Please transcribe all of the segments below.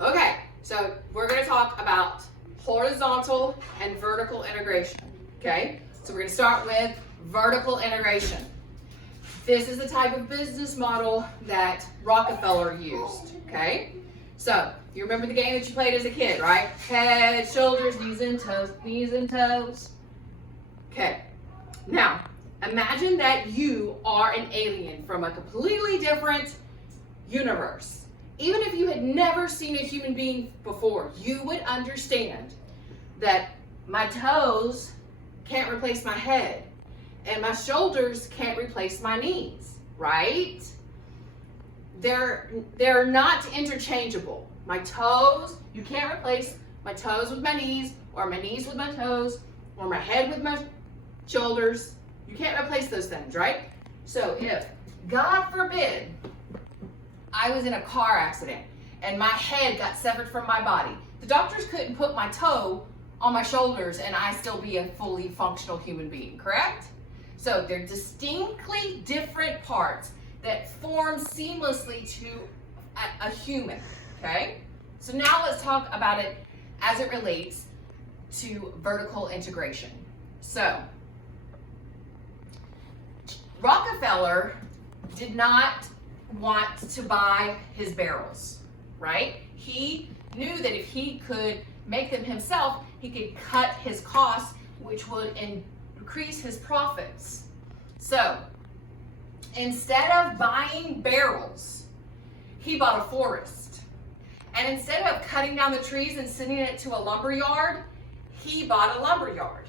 Okay, so we're going to talk about horizontal and vertical integration. Okay, so we're going to start with vertical integration. This is the type of business model that Rockefeller used. Okay, so you remember the game that you played as a kid, right? Head, shoulders, knees and toes, knees and toes. Okay, now imagine that you are an alien from a completely different universe. Even if you had never seen a human being before, you would understand that my toes can't replace my head and my shoulders can't replace my knees, right? They're not interchangeable. My toes, you can't replace my toes with my knees, or my knees with my toes, or my head with my shoulders. You can't replace those things, right? So if, God forbid, I was in a car accident and my head got severed from my body, the doctors couldn't put my toe on my shoulders and I still be a fully functional human being, correct? So they're distinctly different parts that form seamlessly to a human, okay? So now let's talk about it as it relates to vertical integration. So Rockefeller did not want to buy his barrels, right? He knew that if he could make them himself, he could cut his costs, which would increase his profits. So instead of buying barrels, he bought a forest. And instead of cutting down the trees and sending it to a lumber yard, he bought a lumber yard.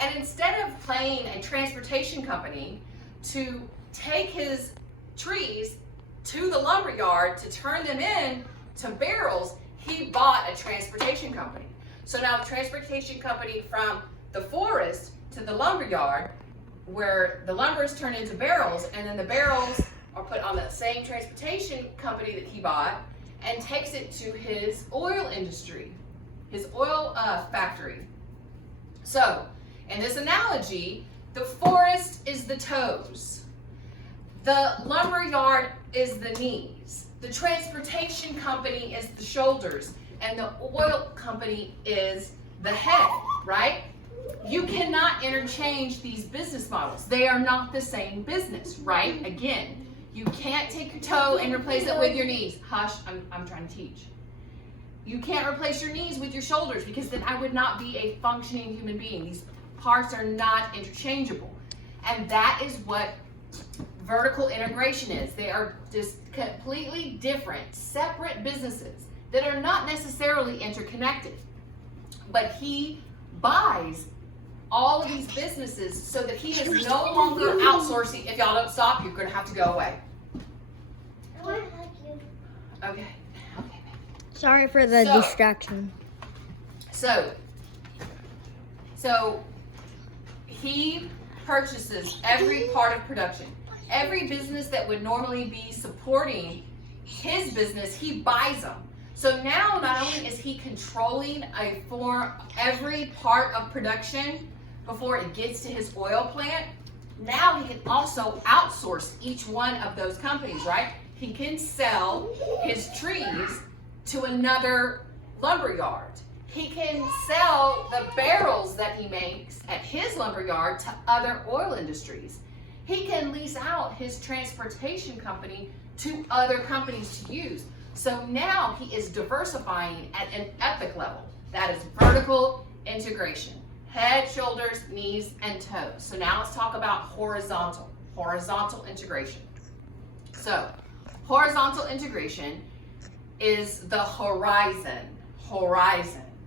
And instead of paying a transportation company to take his trees to the lumber yard to turn them in to barrels, he bought a transportation company. So now the transportation company from the forest to the lumber yard, where the lumber is turned into barrels, and then the barrels are put on that same transportation company that he bought and takes it to his oil industry, his oil factory. So in this analogy, the forest is the toes, the lumber yard is the knees, the transportation company is the shoulders, and the oil company is the head, right? You cannot interchange these business models. They are not the same business, right? Again, you can't take your toe and replace it with your knees. Hush, I'm trying to teach. You can't replace your knees with your shoulders, because then I would not be a functioning human being. These parts are not interchangeable. And that is what vertical integration is. They are just completely different, separate businesses that are not necessarily interconnected. But he buys all of these businesses so that he is no longer outsourcing. If y'all don't stop, you're going to have to go away. I want to hug you. Okay. Sorry for the distraction. So he purchases every part of production. Every business that would normally be supporting his business, he buys them. So now not only is he controlling every part of production before it gets to his oil plant, now he can also outsource each one of those companies, right? He can sell his trees to another lumber yard. He can sell the barrels that he makes at his lumber yard to other oil industries. He can lease out his transportation company to other companies to use. So now he is diversifying at an epic level. That is vertical integration. Head, shoulders, knees, and toes. So now let's talk about horizontal integration. So horizontal integration is the horizon.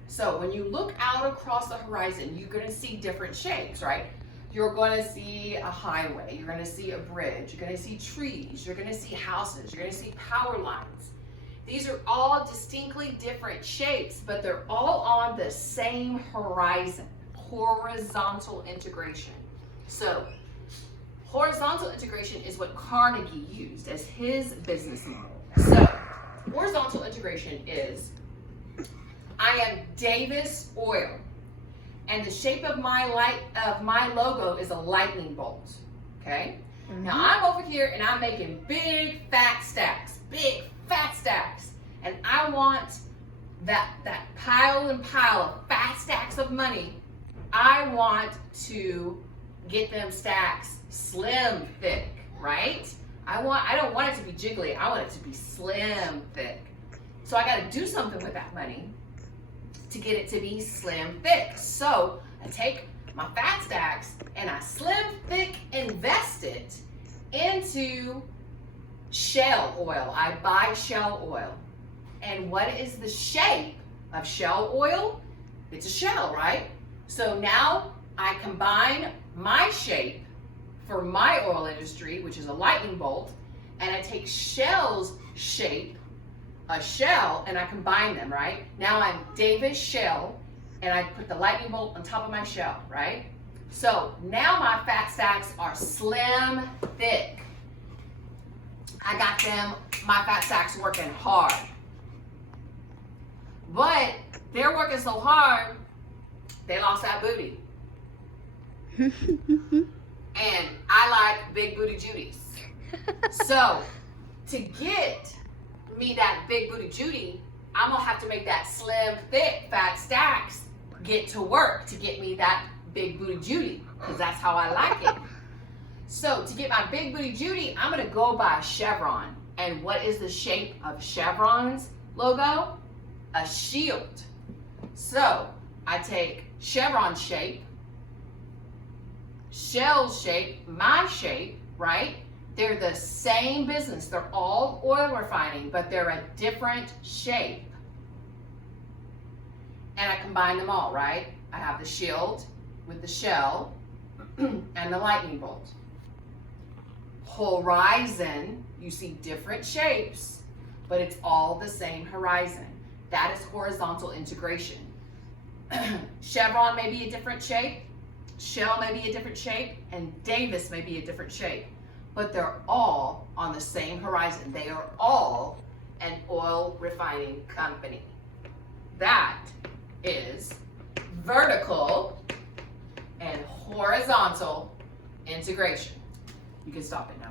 So when you look out across the horizon, you're going to see different shapes, right? You're going to see a highway, you're going to see a bridge, you're going to see trees, you're going to see houses, you're going to see power lines. These are all distinctly different shapes, but they're all on the same horizon. Horizontal integration. So horizontal integration is what Carnegie used as his business model. So horizontal integration is, I am Davis Oil, and the shape of my logo is a lightning bolt. Okay? Now I'm over here and I'm making big fat stacks, and I want that pile and pile of fat stacks of money, I want to get them stacks slim thick, right? I don't want it to be jiggly. I want it to be slim thick. So I got to do something with that money to get it to be slim thick. So I take my fat stacks and I slim thick invest it into shell oil. I buy shell oil. And what is the shape of shell oil? It's a shell, right? So now I combine my shape for my oil industry, which is a lightning bolt, and I take Shell's shape, a shell, and I combine them, right? Now I'm Davis Shell, and I put the lightning bolt on top of my shell, right? So now my fat stacks are slim thick. I got them, my fat stacks working hard. But they're working so hard, they lost that booty. And I like big booty Judies. So to get me that big booty Judy, I'm gonna have to make that slim, thick, fat stacks get to work to get me that big booty Judy, because that's how I like it. So to get my big booty Judy, I'm gonna go by chevron. And what is the shape of Chevron's logo? A shield. So I take chevron shape, Shell shape, my shape, right? They're the same business. They're all oil refining, but they're a different shape. And I combine them all, right? I have the shield with the shell and the lightning bolt. Horizon, you see different shapes, but it's all the same horizon. That is horizontal integration. Chevron may be a different shape, Shell may be a different shape, and Davis may be a different shape, but they're all on the same horizon. They are all an oil refining company. That is vertical and horizontal integration. You can stop it now.